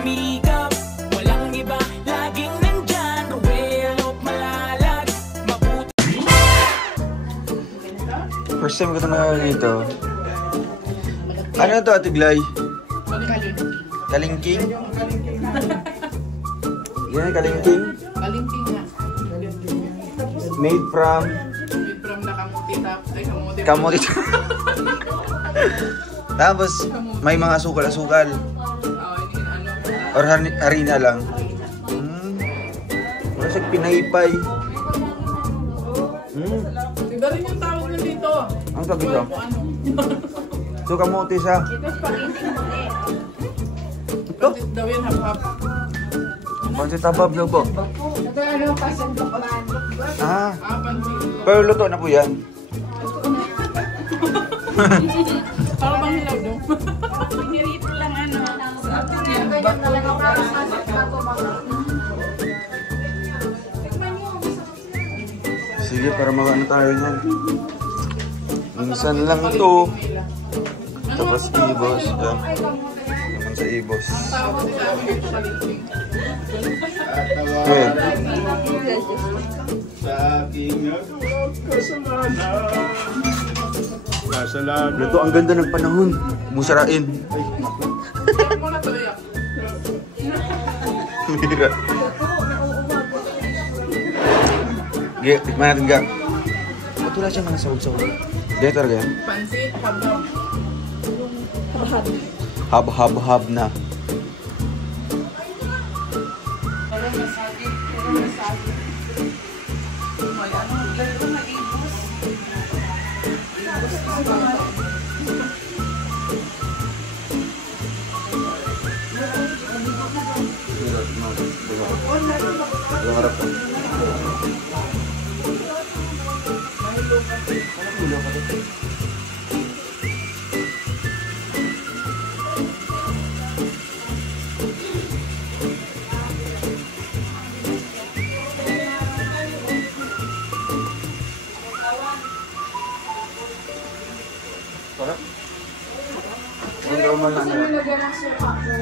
sumikap. Walang iba, laging nandyan. Well, malalag, mabuti. First time ko ito nakakita dito. Ano ito, Ate Glay? Kalingking? Yan, kalingking? Kalingking nga. Made from? Made from na kamuti tap. Ay, kamuti. Kamuti. Tapos, may mga asukal-asukal. Or harina lang. Wala siya pinaypay. Iba rin yung tawag nyo dito. Ang sabi ko? So, kamuti siya. Ito spaghetti muli. Ito? Daw yan, hap-hap. Pansit habab daw po. Ito ano, pasandokman. Ah, Pansit. pero luto na po yan. Para bang hilaw daw? Pinirito lang ano. Ganyan talaga para sa bago mga. Sige, para mag-ano tayo niyan. Minsan lang ito. Tapos ibos. Yan. Naman sa ibos. Tawag sa amin yung kalingking. Okay. Sa aking kasalanan. Luto, ang ganda ng panahon. Musarain. Iyak mo na to, iyak. Mira. Gaya, tikman natin ga. Ba't wala siya mga sawag-sawag? Dito talaga yan? Pansit, hap-hap. Hab-hab-hab na. Harap ka. Nilagyan ng suka po.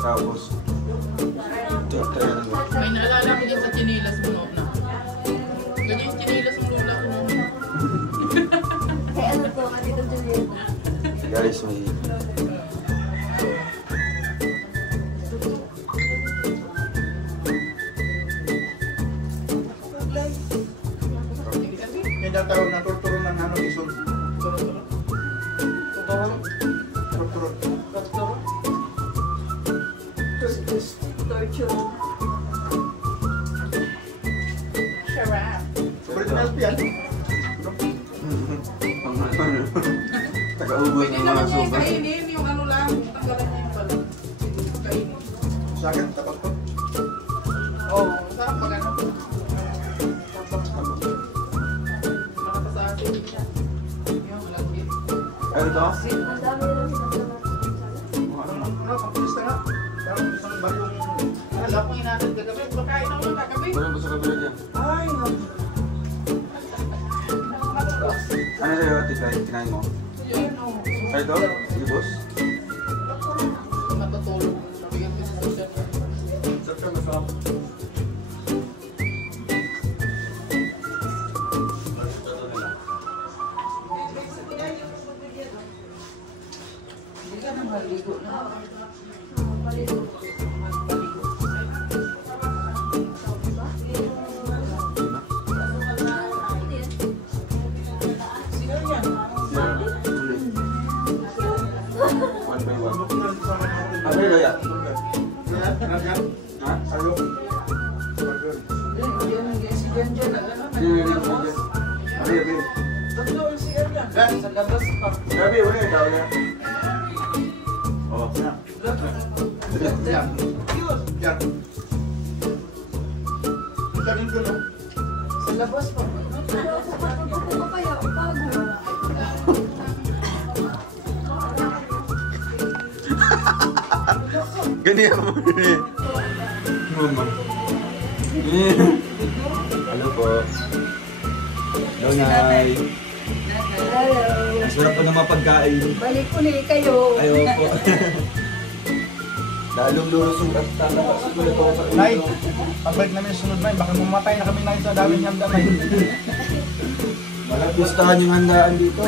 Tapos, May naalala ko din sa chinilas mo noon na. Ganyan yung chinilas mo noon ako noon. Kaya ano to, Katito Juliet? guys, may... May natawag na torturo ng ano, isun. Torturo. Sharap. Original yan. Taga-ubos Pwede ng naman mga niya yung soba. kainin, yung ano lang. Tanggalan niya yung pala. Kainin. Sa akin, tapat ko. Oo, sarap pag ano. Nakata sa atin. Yung malagkit. Ano ito? Ang dami rin sinasabi. Ano, pagpilis na nga. Parang isang baryong... Alam mo inatid kagabi. Pagkain ako ng kagabi. Walang gusto kabila dyan. Ay, no. Ano sa'yo, Titay? Kinain mo? Yun, oh. Ay, ito? Ibos? Matutulog. Nabigyan ko sa social. Sarap ka, masarap. Hindi ka na maligo na. Sino yan? Loya. Ha? Ayaw. Si Jan, Abi. sa labas pa. Abi, wala daw ya. Oh, na. Yan. Yan. Sabi ko no. Sa labas pa. Ganyan mo. Mama. Halo po. Hello, Nay. Ang sarap pa ng mga pagkain. Balik uli kayo. Ayaw po. Lalong lulusong at tatapak siguro po sa Nay, pagbalik namin sa sunod na, baka mamatay na kami na sa daming handa na. Malapistahan yung handaan dito.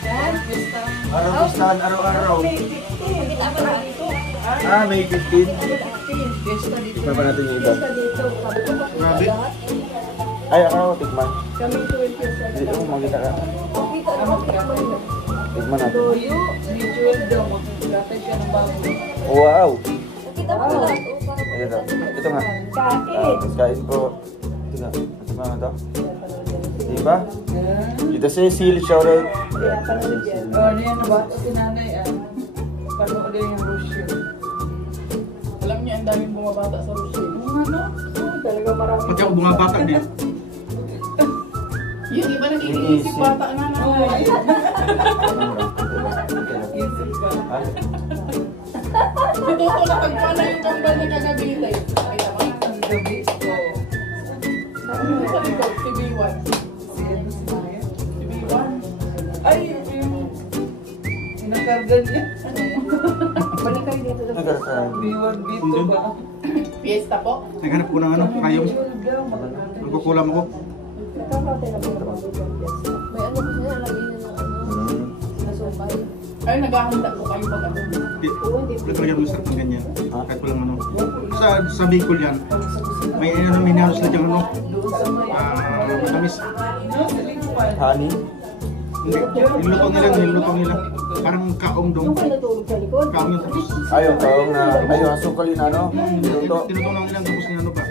Yan. Araw-pistahan, araw-araw. May 15. Kita pa lang dito. Ah, May 15. 15. Tikman pa natin yung iba. Kita dito. Sabi ko, Grabe. Ay, ako, tikman. kami 20 years Hindi old. mo makita ka. Kita naman, tikman mo. Tikman natin. Toyo, mutual daw. Gatay siya ng bago. Wow! Kita mo lahat. Ayan na. Ito nga. Kain. Tapos kain po. Ito nga. Tikman nga ito. Diba? Dito si Cecil, shoutout. Ayan, si Cecil. Ano yan, bata si nanay. Panood yung Rochelle. Alam niya, ang daming bumabata sa Rochelle. Ano? Talaga marami. Pati ako bumabata din. Yung iba nag-iisip bata nga nanay. Isip ba? Ah, Ito ko natagpuan na yung kambal na kagabitay. Ay, tama ang gabi. Sa likod, TV1. TV1? Ay, inakargan niya. Balik kayo dito. nagkarasan. B1, B2 ba? Fiesta po? Naghanap ko ng ano, ayaw. Nagkukulam ako. May ano ko sila, lagyan nyo ng ano, nasukay. Ay, naghahanda po kayo pag ano. Wala talaga masarap ng ganyan. Kahit walang ano. Sa Bicol yan. May ano, may naros na dyan ano. Matamis. Honey? Hindi. Niluto nila. Parang kaong dong. Yung kayo natulog sa likod. Kaong yung tapos. Ayaw, taong na. Ayaw, asukal yun ano. Niluto. Tinutunaw nila tapos ano pa.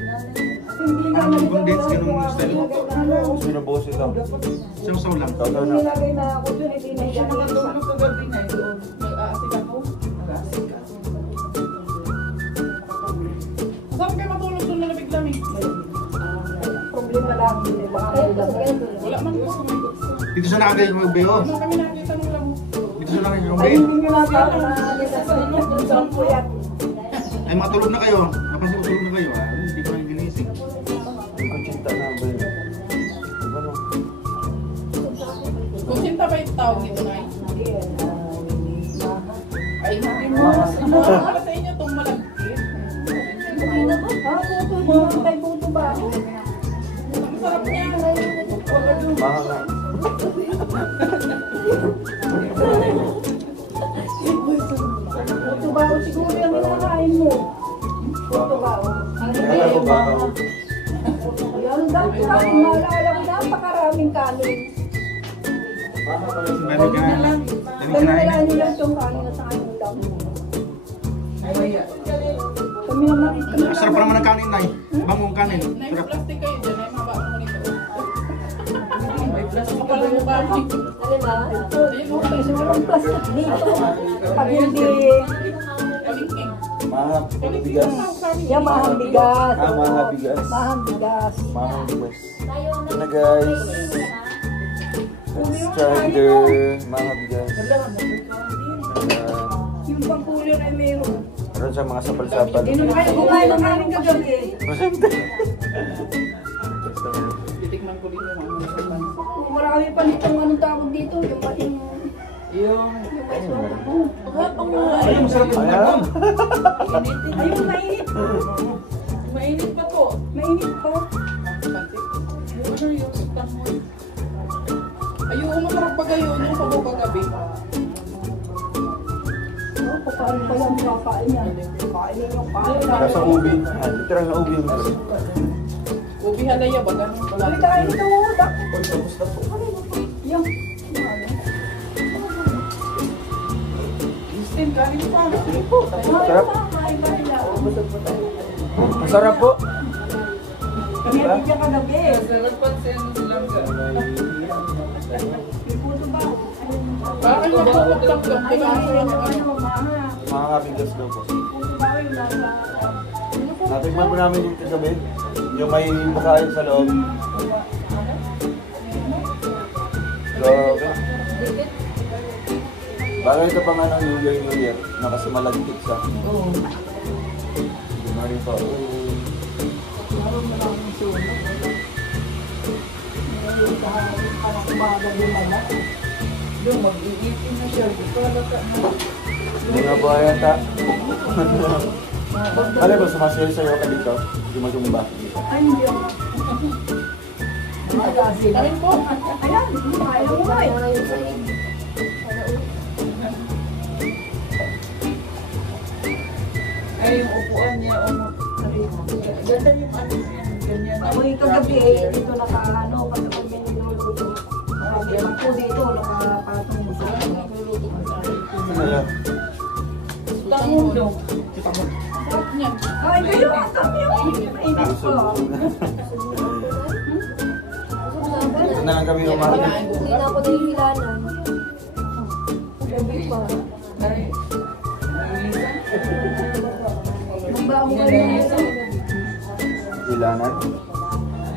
Parang condense ganung style. Sinubuhos ito. Saw-saw lang. Tawag na. Nilagay na ako dun, hindi na Siya siya nakatulog kagabi na doon. Nag-aasik ako. Nag-aasik ako. Saan kayo matulog doon na labig-lamig? problema lang. Baka Wala man po. Dito sa nakagay yung beo. Ano kami nakita nung lamo? Dito sa nakagay yung ay, beo. hindi nyo na pa na sa puyat. Ay matulog na kayo. Napansin ko tulog na kayo. Hindi ko lang ginising. Yung kuchinta na ba yun? Ano? Kung sinta ba yung tawag dito na ay hindi mo. Ano para sa inyo itong malagkit? May puto ba? Ang sarap niya. Mahal na. Puto ba? Siguro yung kinakain mo. Puto ba? Kaya ko ba? Yan, dati natin maalala ko, napakaraming kanin. Meron ka na. Dami Kami kinain. wala nila itong kanin na sa kanin lang. Ay, Kami naman ito. Masarap pa naman ang kanin na Bangong kanin. may Sarap. plastic kayo dyan. Ay, mababa mo nito. May plastic pa lang mo ba? Alin na? Kasi walang plastic dito. Pag hindi, Palingking. Mahal. Bigas. yan mahang bigas. Ah, mahal bigas. Mahang bigas. Mahal bigas. Ito na guys. Let's try the mahal bigas. Yung pangkulir ay meron. Meron siya mga sapal-sapal. Ay, kumain ng kanin kagabi. Masente. Titikman ko dito mga masarap. Marami pa nitong anong tawag dito. Yung pating... Yung Ay, masarap yung Ayan. Ayun, mainit. mainit pa po. Mainit pa. Ano yung tanghol? Ayun, masarap pa kayo yung pabo kagabi. Paano pa yan kakain yan? Kain yung kain. Nasa ubi. Literal na ubi. Ubi halaya ba? Ganun pala. Uy, kain ito. Yung... Instant Sarap. Masarap po. Hindi ka kagabi. Bakit nagpupuklang ka? Mga kabigas daw po. Natikman po namin dito gabi. Yung may pagkain sa loob. Grabe. Bagay ito pang ano, New Year. Na kasi malagkit siya. Oo. Good morning po. Yung mag-iipin na siya. Hindi nga po ayata. Kala ba sumasayo sa'yo ka dito? Gumagumba. Ay, hindi ako. Kain po. Ayan, ayaw mo eh. Ay, yung upuan niya. Ganda yung ano niya. Ganyan. Uy, kagabi, dito naka-ano, pati kung may niluluto. Ako dito, nakapatong mo sa Ano yan? Tamundo. Sarap niya. ay, kayo, ang kami yung init ko. Ito na lang kami umaga. Hindi na ako nahihilanan. Gabi pa. Ay, Magbago ka rin nito. Ilanan.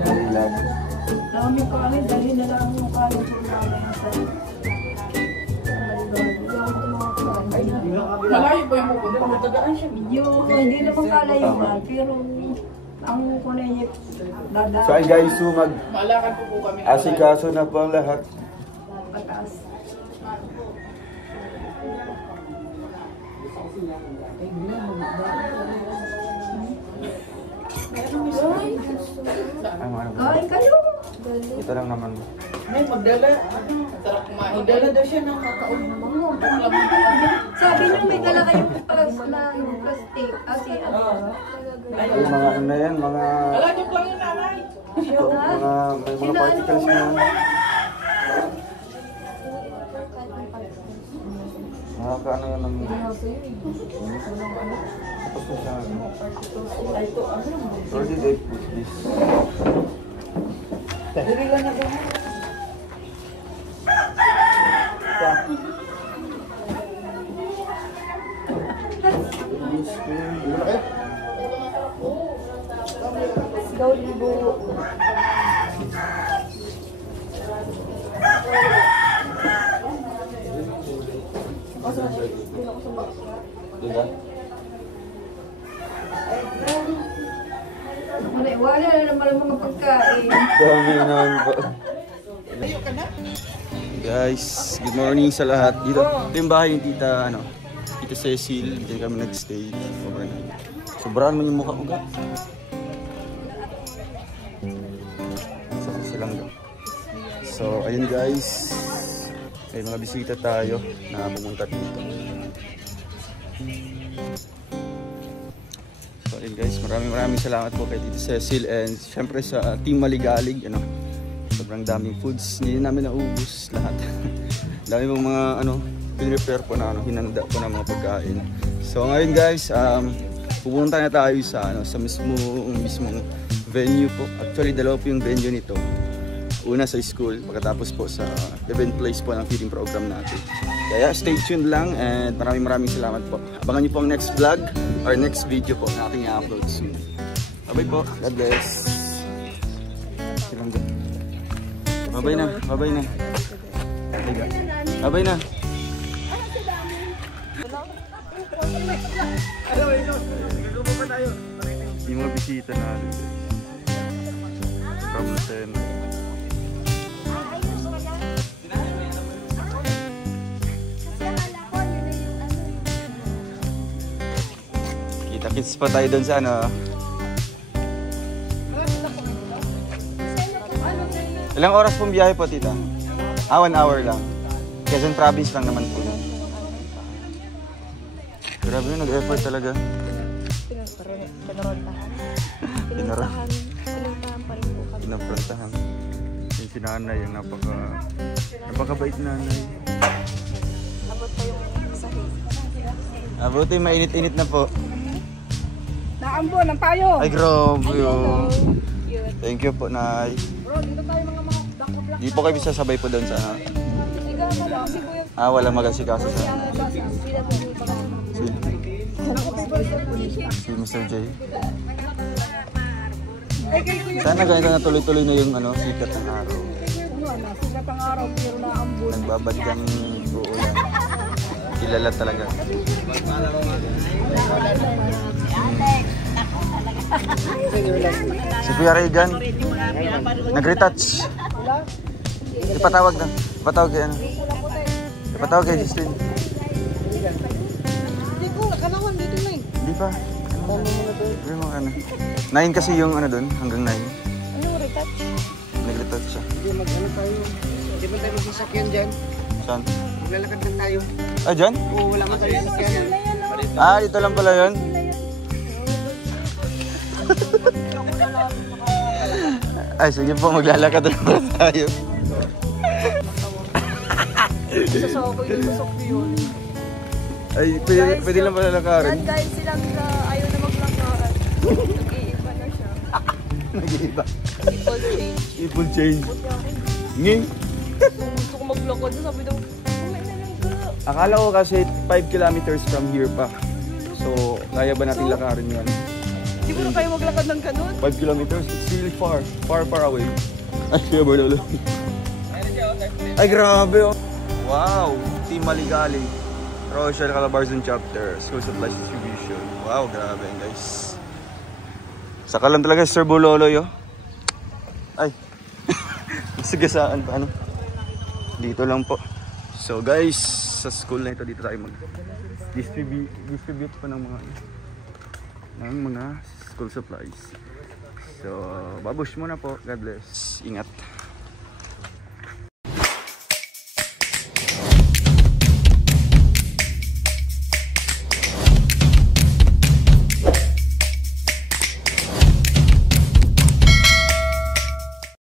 Ilanan. Dami ko kami, dali na lang yung kanin ko namin sa... malayo po yung pupunta. Matagaan siya. Hindi naman kalayuan, pero ang kunay niya dadaan. So ay guys, so Malakad po kami. asikaso na po ang lahat. Pataas. Ay, ano ba? Kain kayo. Ito lang naman. May magdala. Sarap kumain. Magdala daw siya ng kakaon. Sabi niyo may dala kayong plastic. Kasi ano, Ay, mga ano na yan, mga... Alagyan lang yung nanay. may mga particles na yan. Nakakaano yan ng... Tapos na siya. Where did they put this? Dili lang na ba? Daw libo. Diba? wala na naman ang mga pagkain. Dami naman po. Guys, good morning sa lahat. Dito yung bahay ni Tita, Tita Cecil. Dito kami nag-stay overnight. Sobrang naman yung mukha ko, guys. So, ayun guys. May mga bisita tayo na pumunta dito. So, ayun guys. Maraming salamat po kay Tita Cecil and syempre sa Team Maligalig. Sobrang daming foods. Hindi namin naubos lahat. Dami pong mga pinrepare po na hinanda po ng mga pagkain. So, ngayon guys, pupunta na tayo sa mismong venue po. Actually, dalawa po yung venue nito. Una sa school, pagkatapos po sa event place po ng feeding program natin. Kaya stay tuned lang and maraming salamat po. Abangan niyo po ang next vlog or next video po na ating i-upload soon. Bye-bye po. God bless. Bye-bye na. Bye-bye na. Bye-bye na. Yung mga bisita natin guys. From Sen. Kita-kits pa tayo doon sa Ilang oras pong biyahe po, Tita? 1 hour lang. Quezon Province lang naman po. Grabe yun, nag-effort talaga. Pinuntahan pa rin po kami. Pinaprantahan. Yung si nanay, yung napakabait nanay. Abot pa yung sahig. Buti mainit-init na po. Naambon ang payo. Ay, grabe yun. Thank you po, Nay. Bro, dito tayo mga black. Di po kayo sasabay po doon sa ano? Siga, wala si Kuya. Walang mag-asikaso sa si Mr. J. Sana ganito na tuloy-tuloy na yung ano, sikat ng araw. Sikat ang araw, pero naambon. Nagbabad kang uulan. Kilala talaga. Si Kuya Ray dyan. Nag-retouch. Ipatawag na. Ipatawag kay ano. Ipatawag kay Justin. Hindi ko, kanawan dito na eh. Hindi pa. Ano mo ano. 9 kasi yung ano doon, hanggang 9. Ano, retouch? Nag-retouch siya. Hindi mag-ano tayo. Hindi ba tayo magsasakyan dyan? Saan? Maglalakad lang tayo. Dyan? Oo, wala man tayo sasakyan. Dito lang pala yun. Ay, sige po, maglalakad na pala tayo. Sasoko yung susok yun. Ay, pwede lang pala lakarin. Yan guys, silang ayaw na maglakaran. Nag-iiba na siya. Nag-iiba. People change. People change. Nging. Gusto ko maglakad. Sabi daw, kumain na lang ka. Akala ko kasi 5 kilometers from here pa. So, kaya ba natin lakarin yan? Hindi ko na kayo maglakad ng ganun. 5 kilometers? It's really far. Far away. Ay, siya ba lalo? Ay, grabe oh. Wow! Team Maligalig. Rochelle Calabarzon Chapter. School Supplies Distribution. Wow, grabe guys. Saka lang talaga Sir Buloloy oh. Ay. Sigasaan pa ano. Dito lang po. So guys, sa school na ito dito tayo mag-distribute pa ng mga school supplies. So, babush muna po. God bless. Ingat.